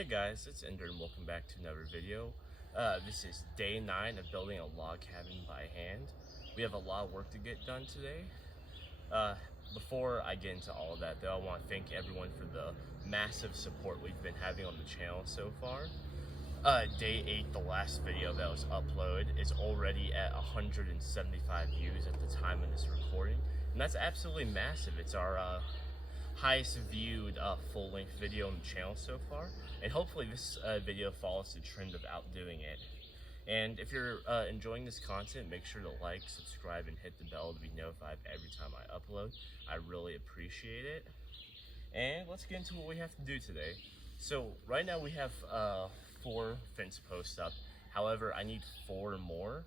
Hey guys, it's Ender and welcome back to another video. This is day 9 of building a log cabin by hand. We have a lot of work to get done today. Before I get into all of that though, I want to thank everyone for the massive support we've been having on the channel so far. Day 8, the last video that was uploaded, is already at 175 views at the time of this recording. And that's absolutely massive. It's our highest viewed full-length video on the channel so far, and hopefully this video follows the trend of outdoing it. And if you're enjoying this content, make sure to like, subscribe, and hit the bell to be notified every time I upload. I really appreciate it. And let's get into what we have to do today. So right now we have 4 fence posts up. However, I need 4 more.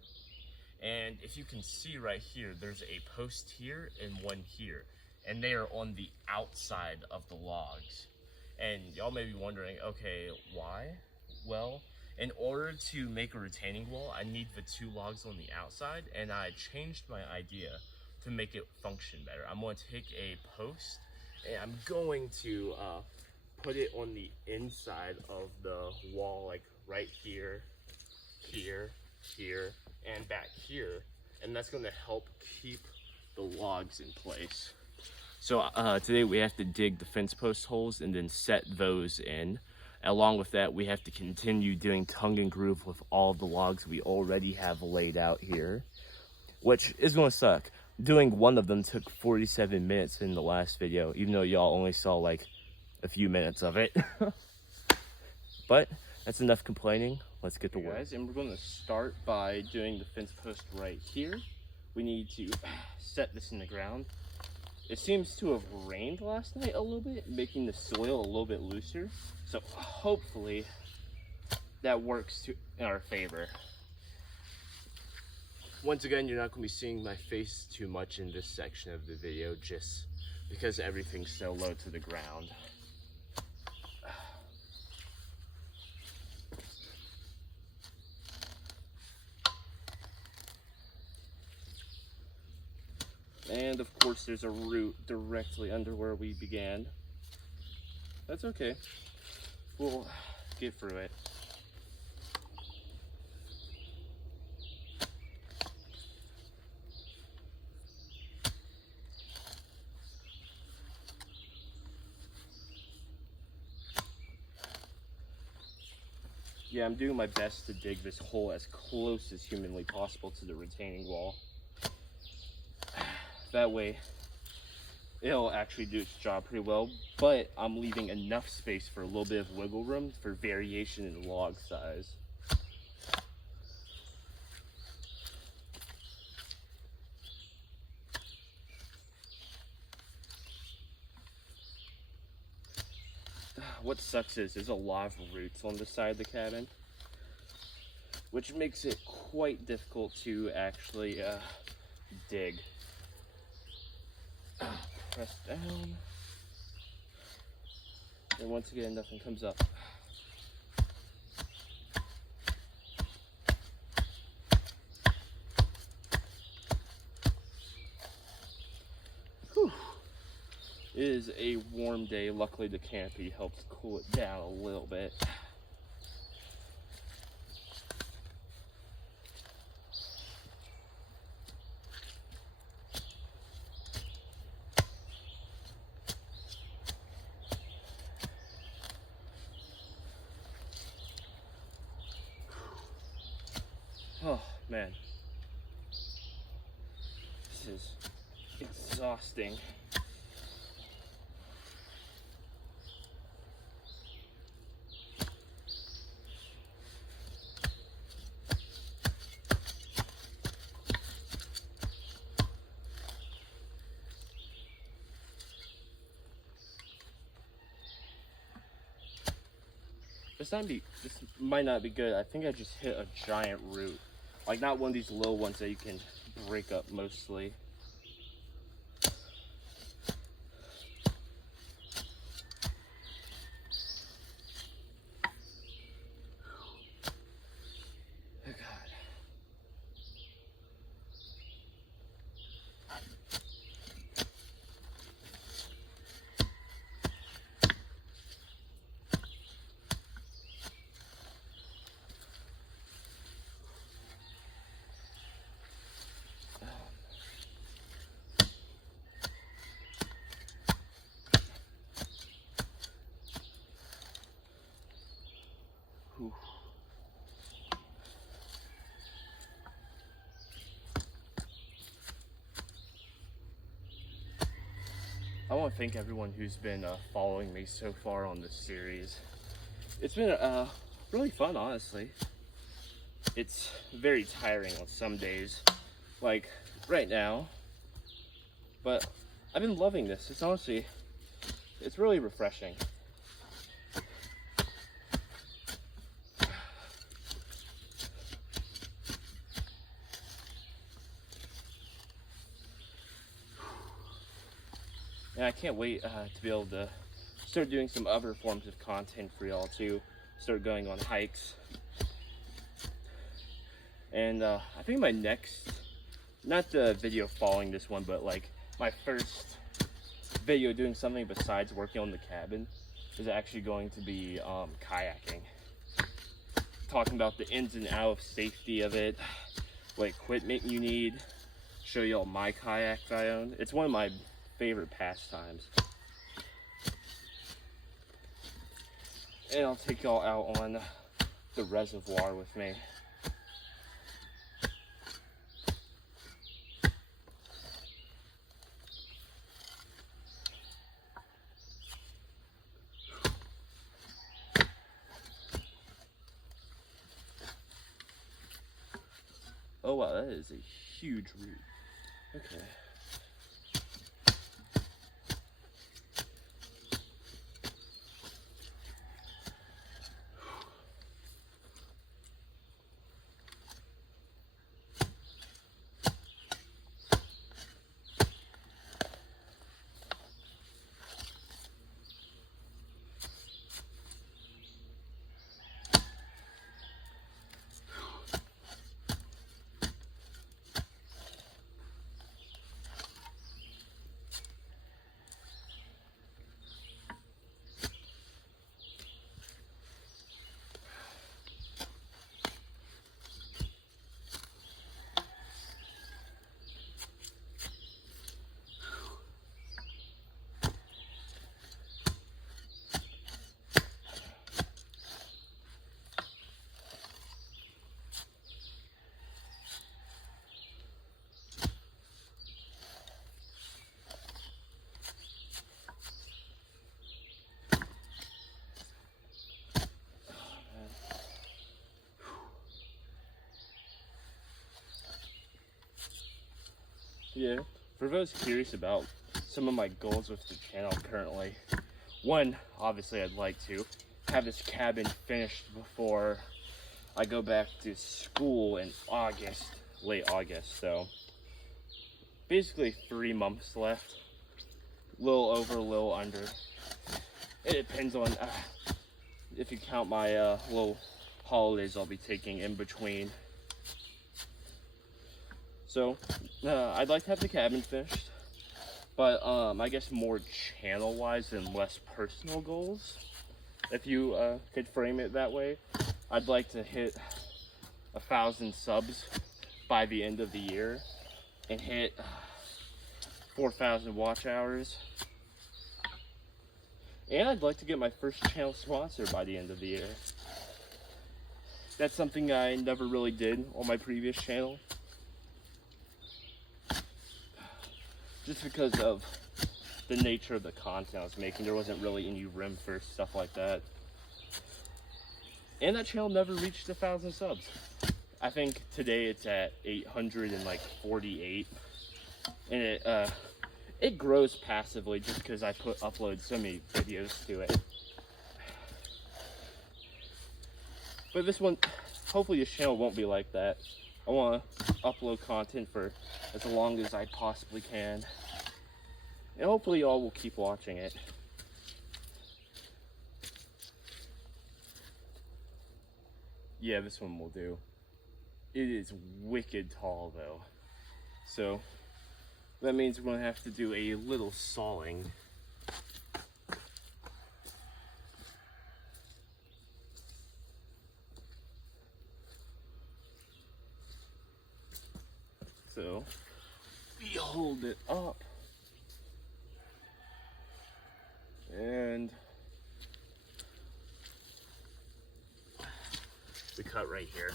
And if you can see right here, there's a post here and one here, and they are on the outside of the logs. And y'all may be wondering, okay, why? Well, in order to make a retaining wall, I need the 2 logs on the outside, and I changed my idea to make it function better. I'm going to take a post and I'm going to put it on the inside of the wall, like right here, here, here, and back here, and that's going to help keep the logs in place. So today we have to dig the fence post holes and then set those in. Along with that, we have to continue doing tongue and groove with all of the logs we already have laid out here, which is going to suck. Doing one of them took 47 minutes in the last video, even though y'all only saw like a few minutes of it. But that's enough complaining. Let's get to work. Guys, and we're going to start by doing the fence post right here. We need to set this in the ground. It seems to have rained last night a little bit, making the soil a little bit looser. So hopefully that works in our favor. Once again, you're not going to be seeing my face too much in this section of the video, just because everything's so low to the ground. And of course there's a root directly under where we began. That's okay. We'll get through it. Yeah, I'm doing my best to dig this hole as close as humanly possible to the retaining wall. That way, it'll actually do its job pretty well, but I'm leaving enough space for a little bit of wiggle room for variation in log size. What sucks is there's a lot of roots on the side of the cabin, which makes it quite difficult to actually dig. Press down, and once again nothing comes up. Whew. It is a warm day. Luckily the canopy helps cool it down a little bit. Oh man, this is exhausting. This might not be good. I think I just hit a giant root. Like, not one of these little ones that you can break up mostly. Oh God. I want to thank everyone who's been following me so far on this series. It's been really fun, honestly. It's very tiring on some days, like right now, but I've been loving this. It's really refreshing. And I can't wait to be able to start doing some other forms of content for y'all too. Start going on hikes. And I think my next, not the video following this one, but like my first video doing something besides working on the cabin is actually going to be kayaking. Talking about the ins and outs of safety of it, what equipment you need, show y'all my kayak that I own. It's one of my favorite pastimes. And I'll take y'all out on the reservoir with me. Oh wow, that is a huge root. Okay. Yeah, for those curious about some of my goals with the channel currently, one, obviously I'd like to have this cabin finished before I go back to school in August, late August, so basically 3 months left, a little over, a little under. It depends on if you count my little holidays I'll be taking in between. So, I'd like to have the cabin finished, but I guess more channel-wise and less personal goals, if you could frame it that way. I'd like to hit 1,000 subs by the end of the year and hit 4,000 watch hours. And I'd like to get my first channel sponsor by the end of the year. That's something I never really did on my previous channel. Just because of the nature of the content I was making, there wasn't really any room for stuff like that. And that channel never reached 1,000 subs. I think today it's at 848, and it grows passively just because I upload so many videos to it. But this one, hopefully this channel won't be like that. I want to upload content for as long as I possibly can. And hopefully y'all will keep watching it. Yeah, this one will do. It is wicked tall though. So that means we're going to have to do a little sawing. So we hold it up and we cut right here.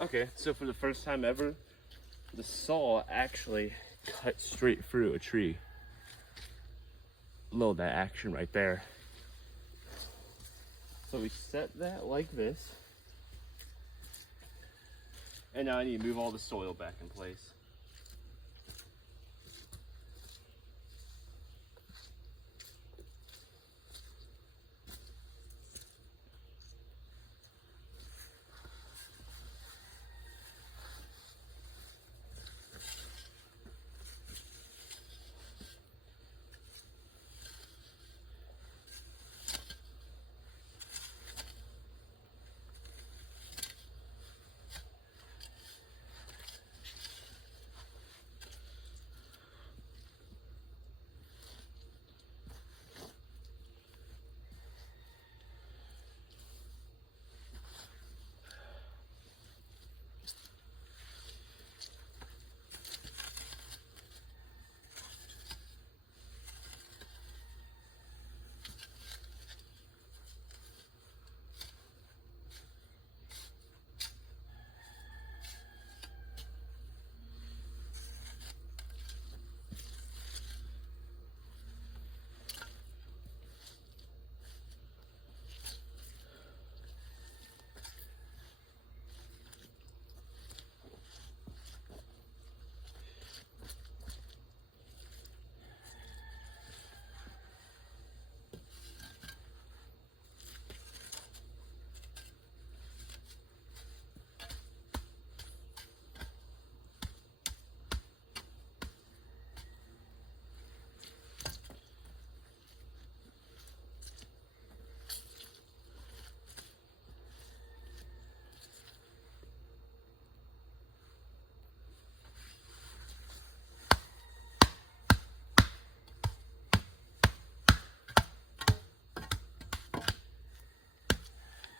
Okay, so for the first time ever, the saw actually cut straight through a tree. Load that action right there. So we set that like this. And now I need to move all the soil back in place.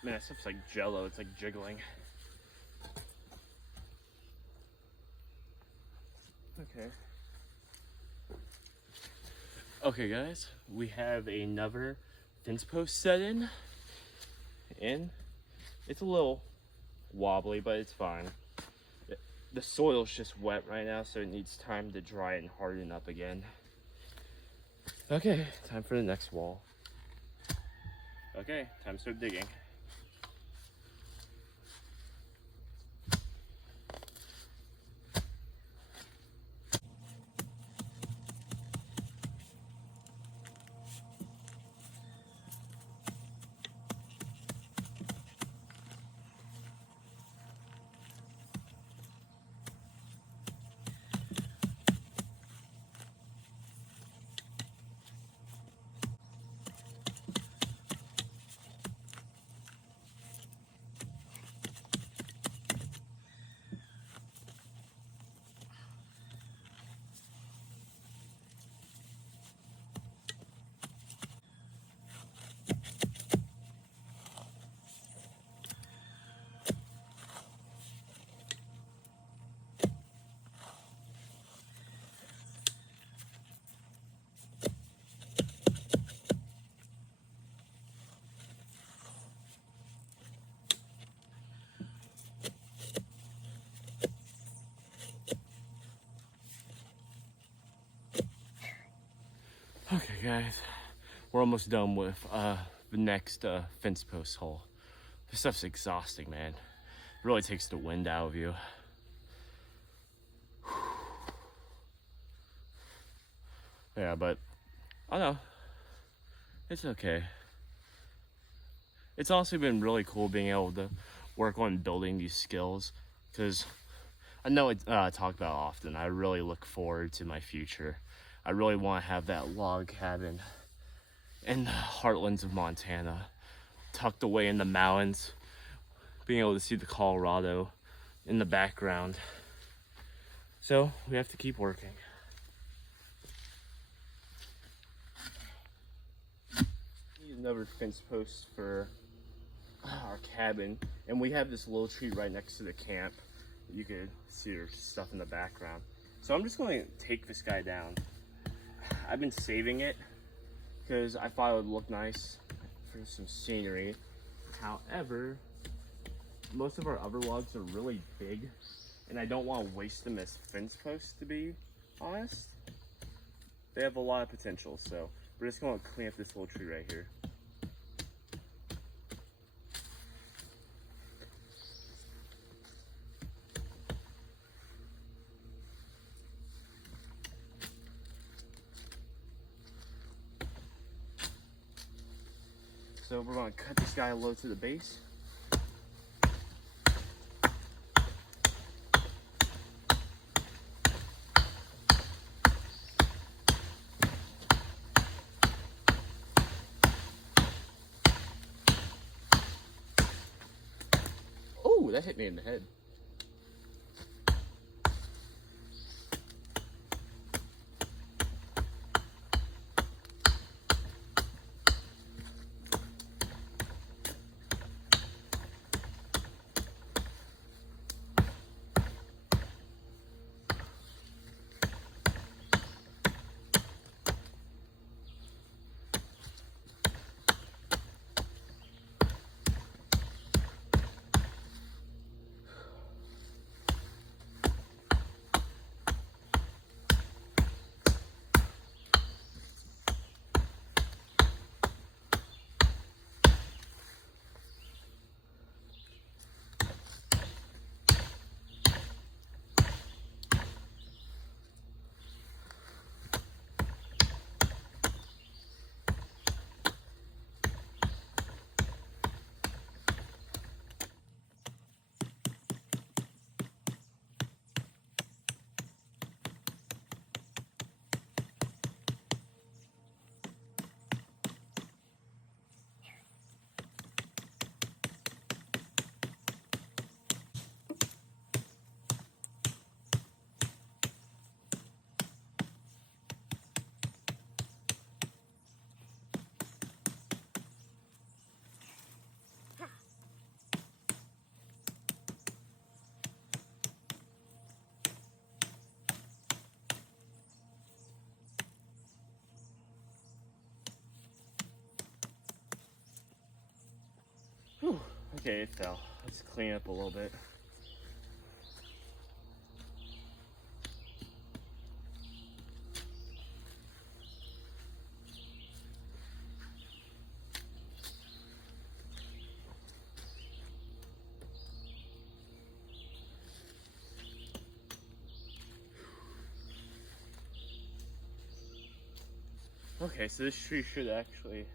Man, that stuff's like jello, it's like jiggling. Okay. Okay guys, we have another fence post set in. And it's a little wobbly, but it's fine. The soil's just wet right now, so it needs time to dry and harden up again. Okay, time for the next wall. Okay, time to start digging. Okay guys, we're almost done with the next fence post hole. This stuff's exhausting, man. It really takes the wind out of you. Yeah, but I don't know. It's okay. It's also been really cool being able to work on building these skills, because I know it's talked about often. I really look forward to my future. I really want to have that log cabin in the heartlands of Montana, tucked away in the mountains, being able to see the Colorado in the background. So we have to keep working. Need another fence post for our cabin, and we have this little tree right next to the camp. You can see there's stuff in the background. So I'm just going to take this guy down. I've been saving it because I thought it would look nice for some scenery. However, most of our other logs are really big, and I don't want to waste them as fence posts, to be honest. They have a lot of potential, so we're just going to clean up this little tree right here. So we're going to cut this guy low to the base. Oh, that hit me in the head. Whew. Okay, it fell. Let's clean up a little bit. Okay, so this tree should actually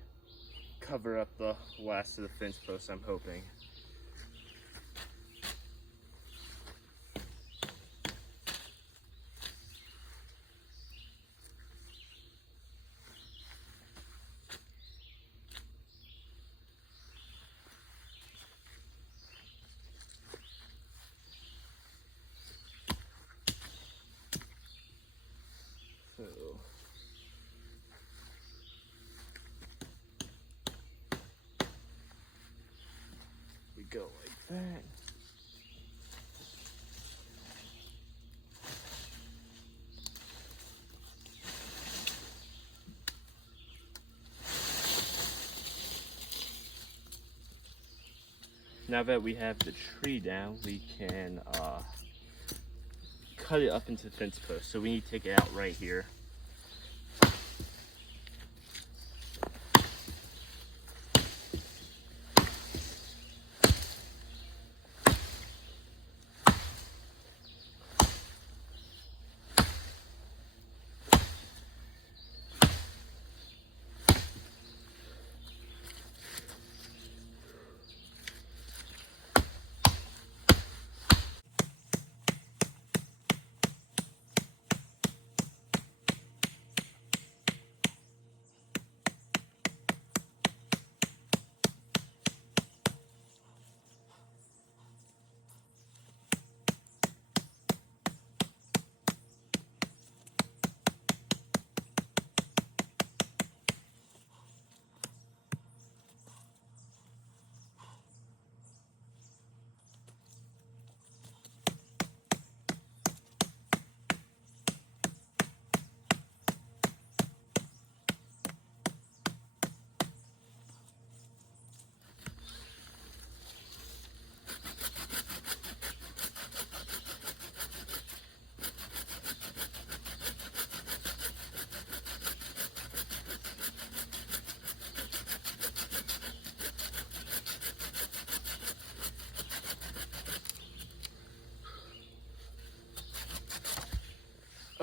cover up the last of the fence posts, I'm hoping. So we go like that. Now that we have the tree down, we can cut it up into fence posts. So we need to take it out right here.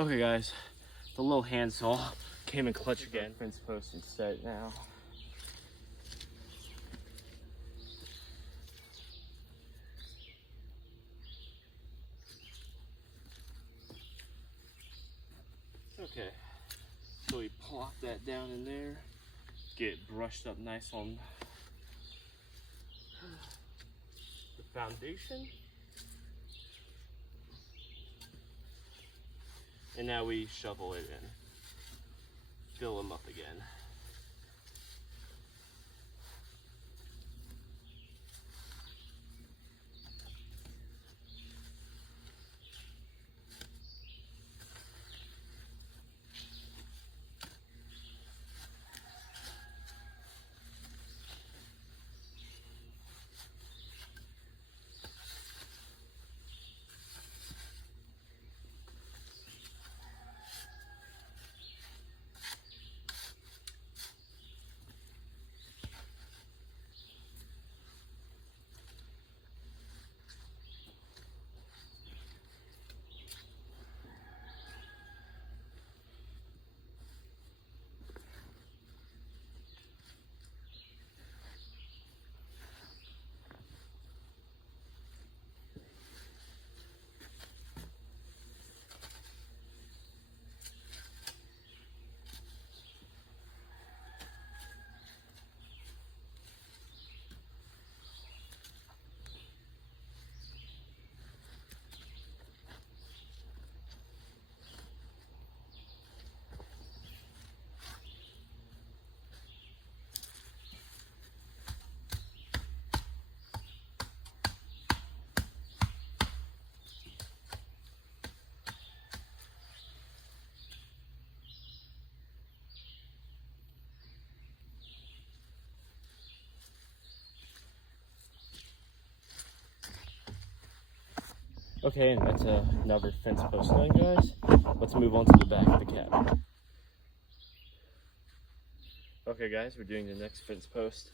Okay guys, the little handsaw came in clutch again. Fence post is set now. Okay, so we plop that down in there, get it brushed up nice on the foundation. And now we shovel it in, fill them up again. Okay, and that's another fence post done, guys. Let's move on to the back of the cabin. Okay guys, we're doing the next fence post.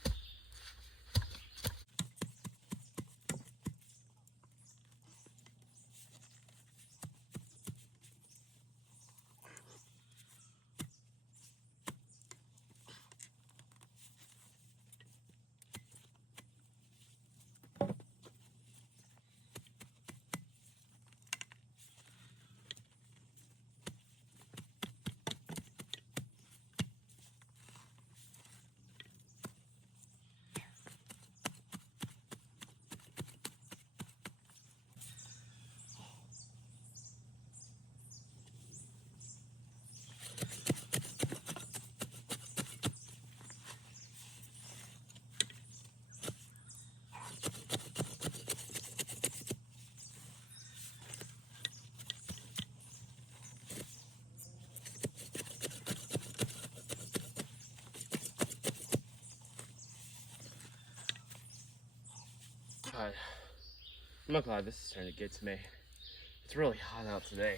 God, I'm not glad this is starting to get to me. It's really hot out today.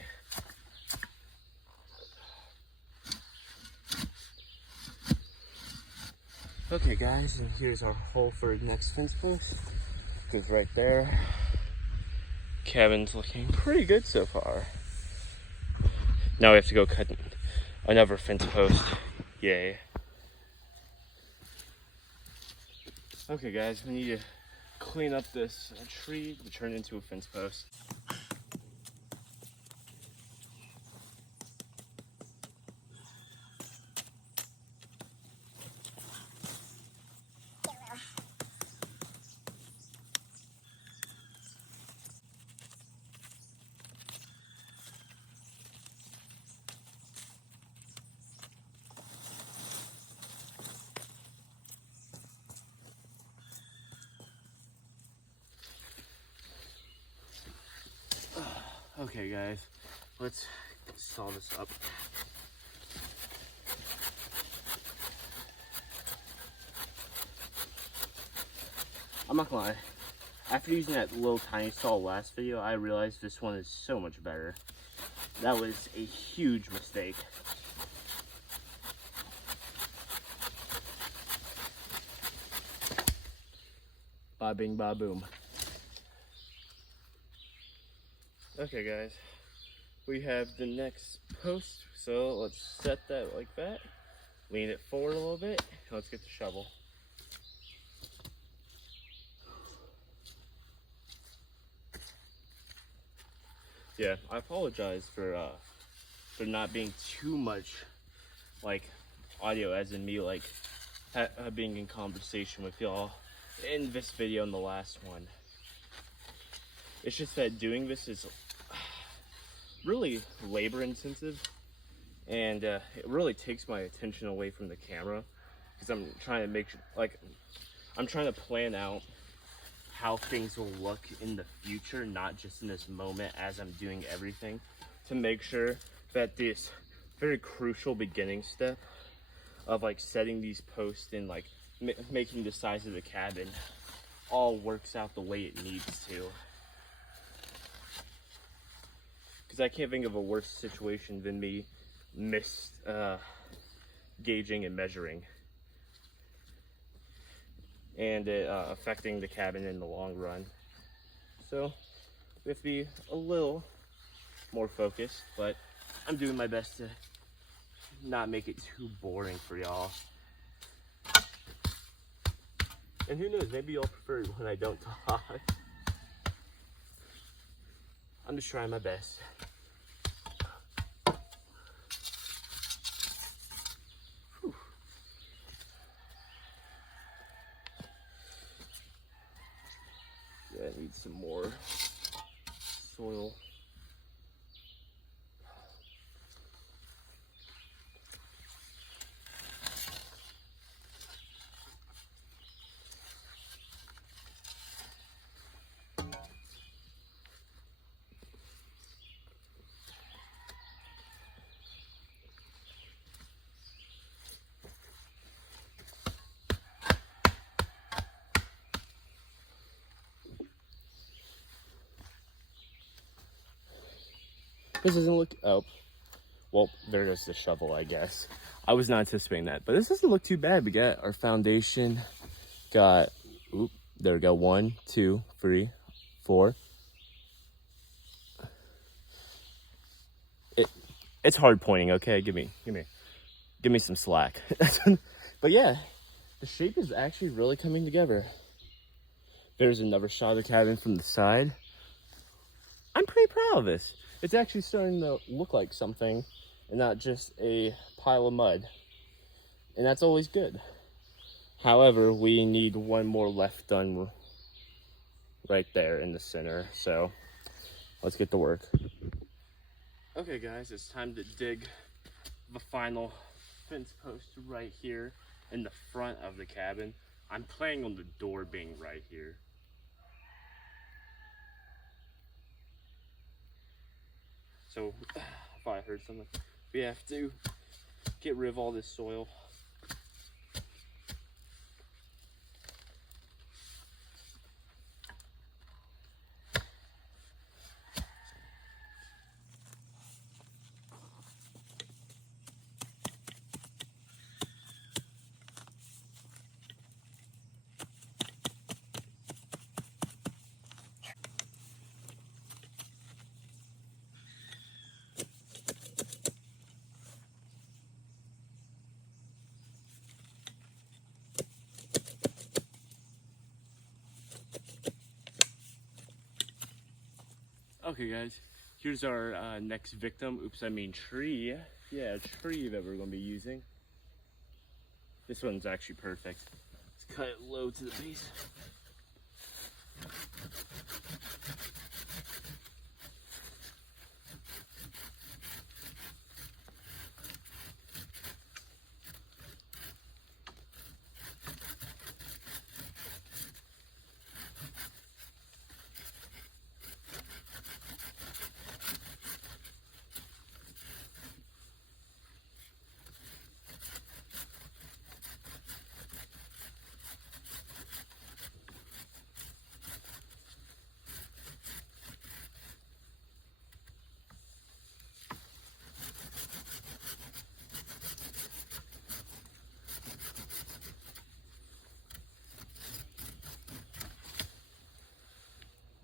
Okay guys, and here's our hole for the next fence post. Goes right there. Cabin's looking pretty good so far. Now we have to go cut another fence post. Yay. Okay guys, we need to clean up this tree to turn it into a fence post. Okay guys, let's saw this up. I'm not gonna lie, after using that little tiny saw last video, I realized this one is so much better. That was a huge mistake. Ba bing ba boom. Okay guys, we have the next post. So let's set that like that. Lean it forward a little bit. Let's get the shovel. Yeah, I apologize for not being too much like audio, as in me like being in conversation with y'all in this video and the last one. It's just that doing this is really labor intensive, and it really takes my attention away from the camera, because I'm trying to plan out how things will look in the future, not just in this moment as I'm doing everything, to make sure that this very crucial beginning step of like setting these posts and like making the size of the cabin all works out the way it needs to. Because I can't think of a worse situation than me gauging and measuring, and it affecting the cabin in the long run. So we have to be a little more focused, but I'm doing my best to not make it too boring for y'all. And who knows, maybe y'all prefer when I don't talk. I'm just trying my best. Whew. Yeah, I need some more soil. This doesn't look, oh, well, there goes the shovel, I guess. I was not anticipating that, but this doesn't look too bad. We got our foundation, got, oop, there we go, 1, 2, 3, 4. It's hard pointing, okay? Give me some slack. But yeah, the shape is actually really coming together. There's another shot of the cabin from the side. I'm pretty proud of this. It's actually starting to look like something and not just a pile of mud. And that's always good. However, we need one more left done right there in the center. So let's get to work. Okay guys, it's time to dig the final fence post right here in the front of the cabin. I'm planning on the door being right here. So, I thought I heard something. We have to get rid of all this soil. Okay guys, here's our next victim. Oops, I mean tree. Yeah, tree that we're gonna be using. This one's actually perfect. Let's cut it low to the base.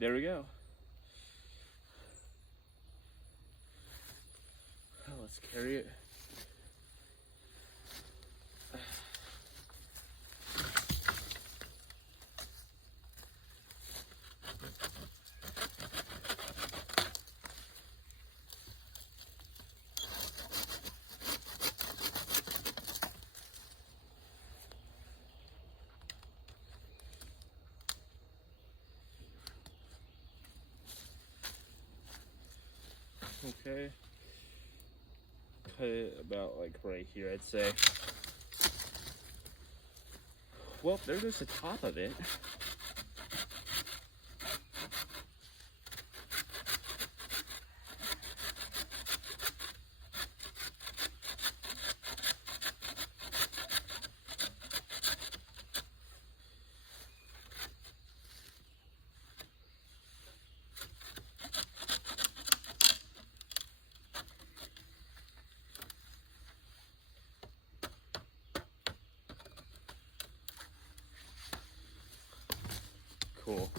There we go. carry it. Okay, cut it about like right here, I'd say. Well, there goes the top of it. Cool.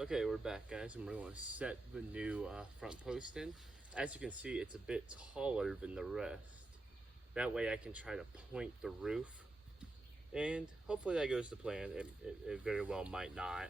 Okay, we're back, guys, and we're going to set the new front post in. As you can see, it's a bit taller than the rest. That way I can try to point the roof, and hopefully that goes to plan. It very well might not.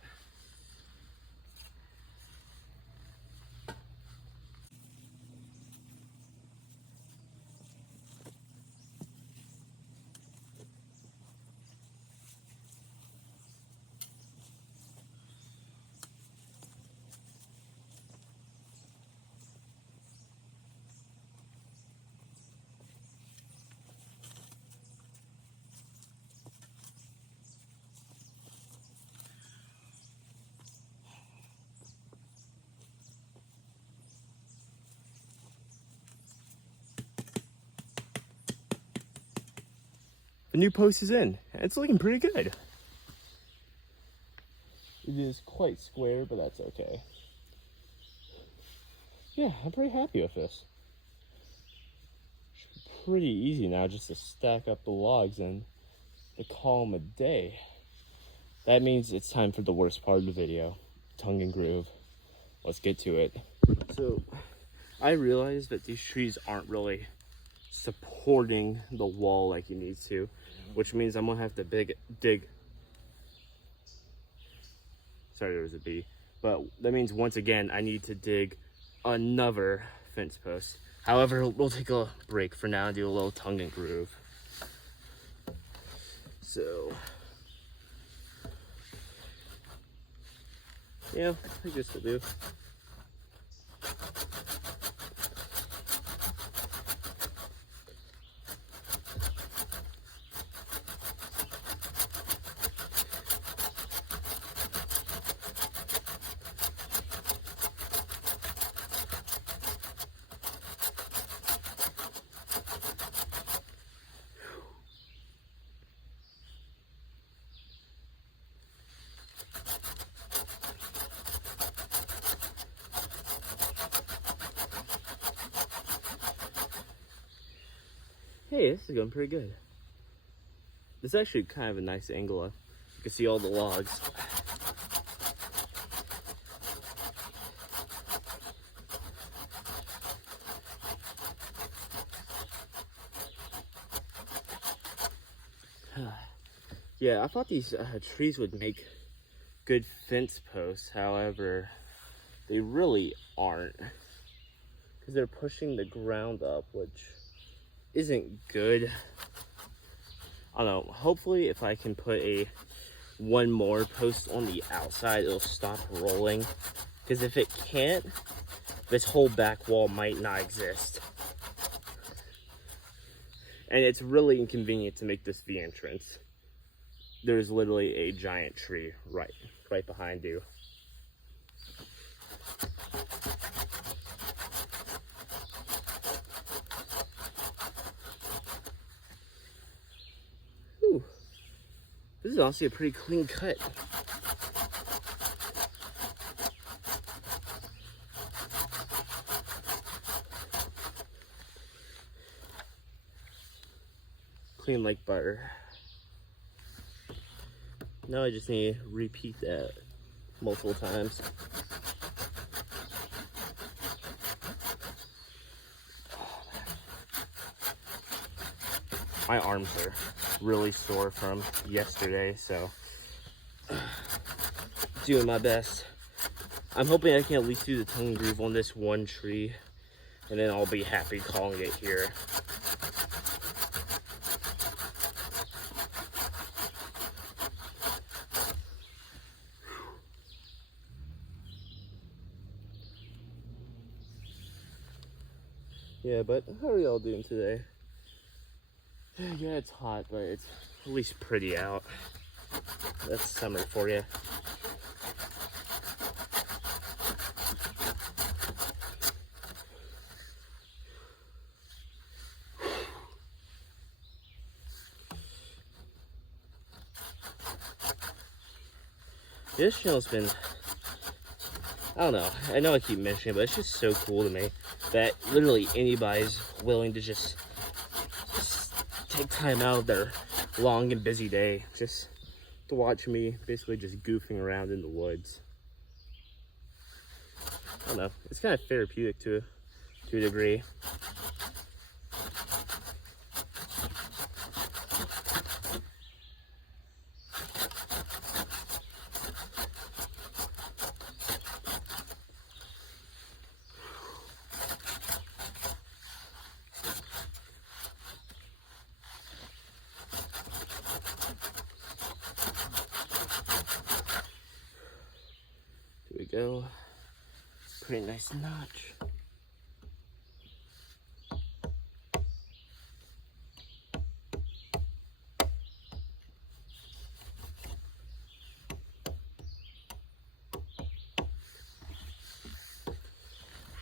The new post is in. It's looking pretty good. It is quite square, but that's okay. Yeah, I'm pretty happy with this. Pretty easy now just to stack up the logs and to call them a day. That means it's time for the worst part of the video, tongue and groove. Let's get to it. So I realized that these trees aren't really supporting the wall like you need to, which means I'm gonna have to dig. Sorry, there was a bee. But that means once again I need to dig another fence post. However, we'll take a break for now and do a little tongue and groove. So yeah, I guess we'll do. Hey, this is going pretty good. This is actually kind of a nice angle. You can see all the logs. Yeah, I thought these trees would make good fence posts. However, they really aren't, because they're pushing the ground up, which isn't good. I don't know. Hopefully, if I can put one more post on the outside, it'll stop rolling. Because if it can't, this whole back wall might not exist. And it's really inconvenient to make this the entrance. There's literally a giant tree right behind you. honestly a pretty clean cut. Clean like butter. Now I just need to repeat that multiple times. My arms are really sore from yesterday, so doing my best. I'm hoping I can at least do the tongue and groove on this one tree, and then I'll be happy calling it here. Yeah, but how are y'all doing today? Yeah, it's hot, but it's at least pretty out. That's summer for you. This channel's been, I don't know, I know I keep mentioning it, but it's just so cool to me that literally anybody's willing to just take time out of their long and busy day just to watch me basically just goofing around in the woods. I don't know, it's kind of therapeutic to a degree. There we go. Pretty nice notch.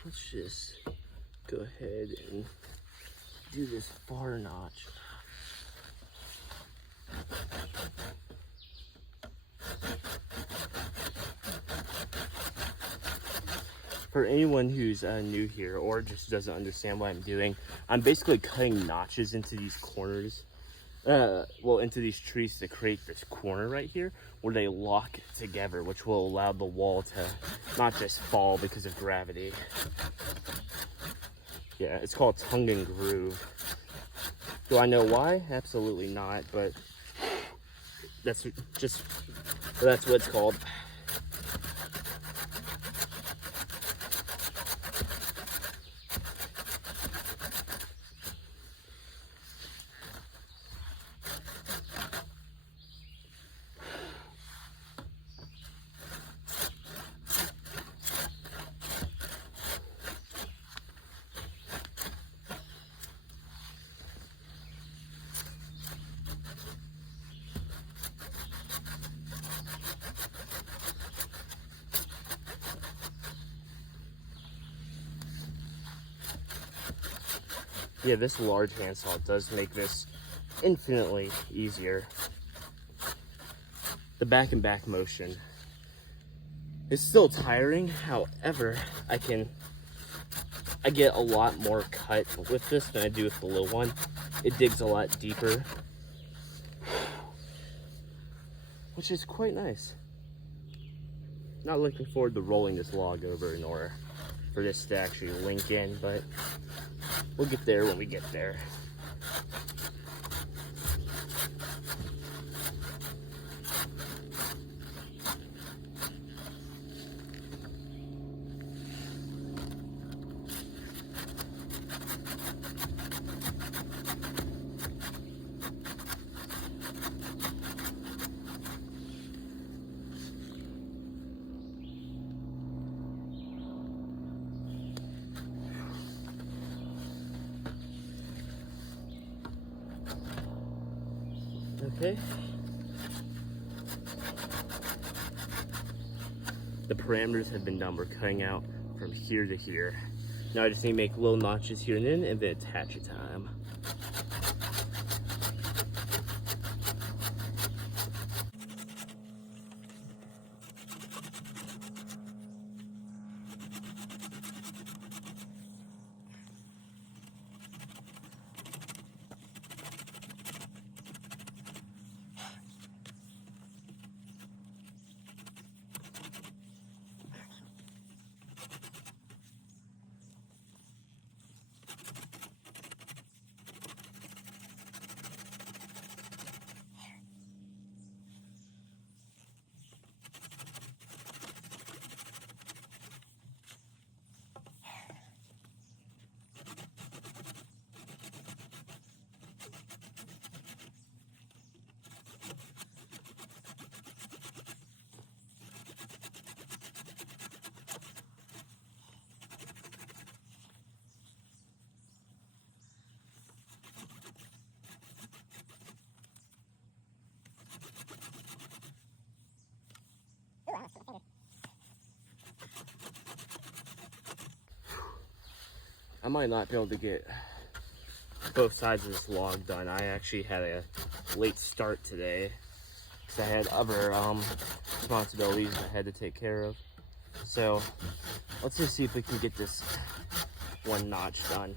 Let's just go ahead and do this far notch. For anyone who's new here or just doesn't understand what I'm doing, I'm basically cutting notches into these corners, into these trees to create this corner right here where they lock together, which will allow the wall to not just fall because of gravity. Yeah, it's called tongue and groove. Do I know why? Absolutely not, but that's what it's called. Yeah, this large handsaw does make this infinitely easier. The back and back motion is still tiring, however, I get a lot more cut with this than I do with the little one. It digs a lot deeper, which is quite nice. Not looking forward to rolling this log over in order for this to actually link in, but we'll get there when we get there. Okay. The parameters have been done. We're cutting out from here to here. Now I just need to make little notches here and then it's hatchet time. might not be able to get both sides of this log done. I actually had a late start today because I had other responsibilities I had to take care of. So let's just see if we can get this one notch done.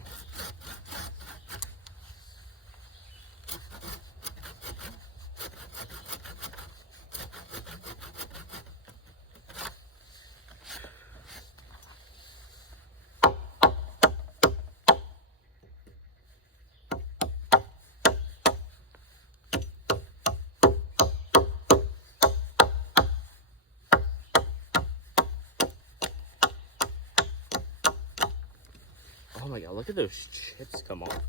Oh my god, look at those chips come off.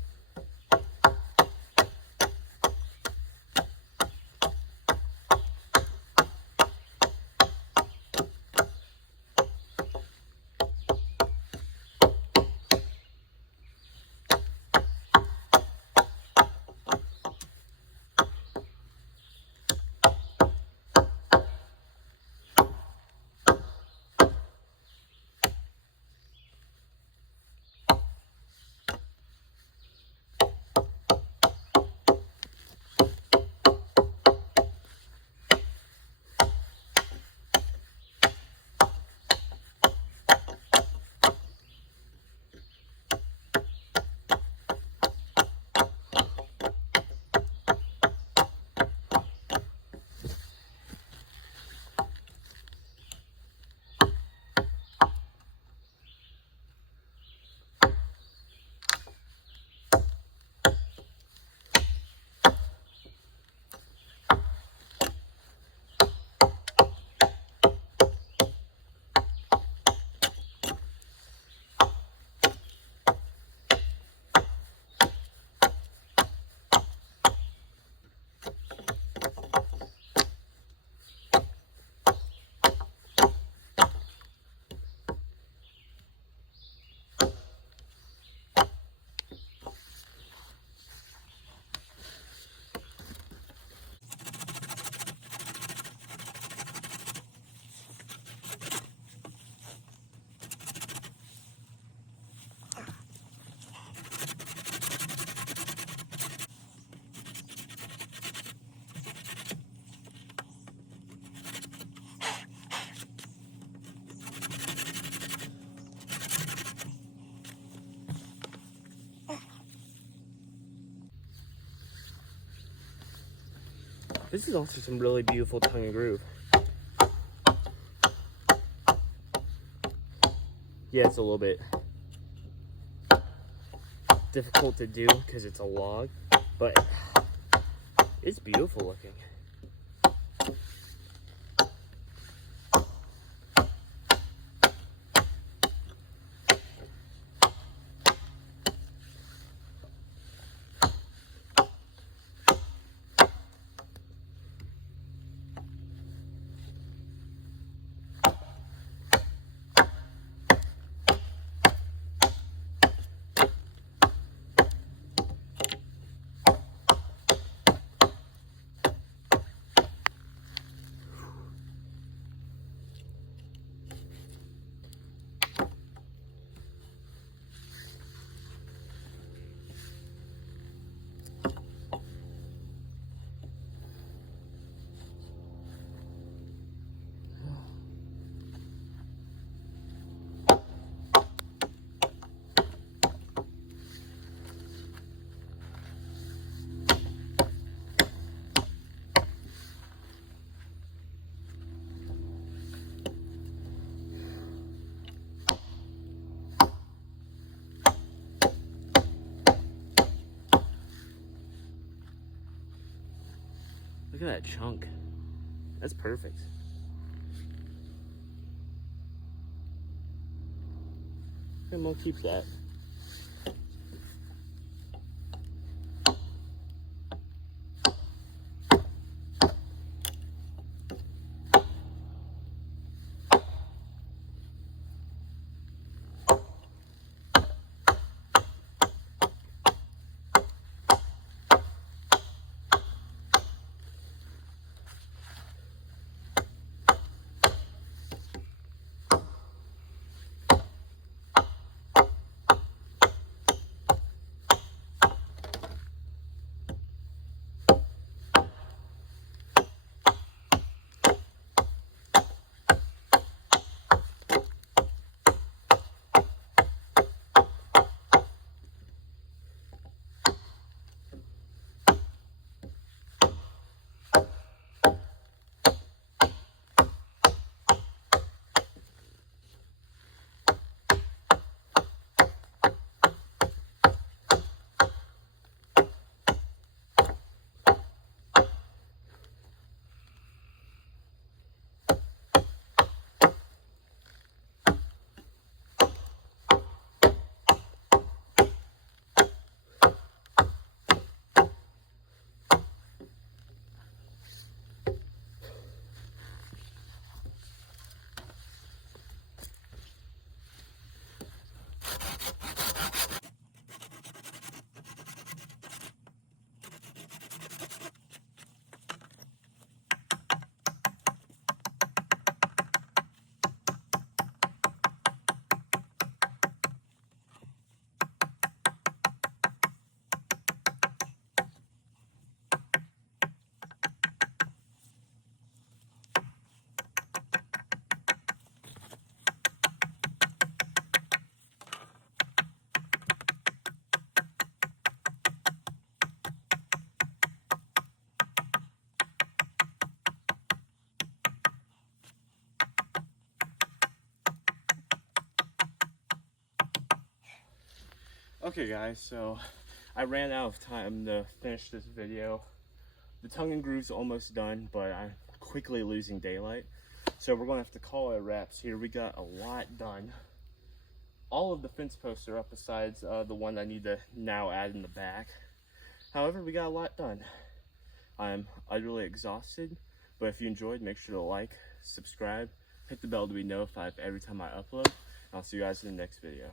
This is also some really beautiful tongue and groove. Yeah, it's a little bit difficult to do because it's a log, but it's beautiful looking. Look at that chunk. That's perfect. And we'll keep that. Okay guys, so I ran out of time to finish this video. The tongue and groove's almost done, but I'm quickly losing daylight. So we're gonna have to call it wraps here. We got a lot done. All of the fence posts are up besides the one I need to now add in the back. However, we got a lot done. I'm utterly exhausted, but if you enjoyed, make sure to like, subscribe, hit the bell to be notified every time I upload. I'll see you guys in the next video.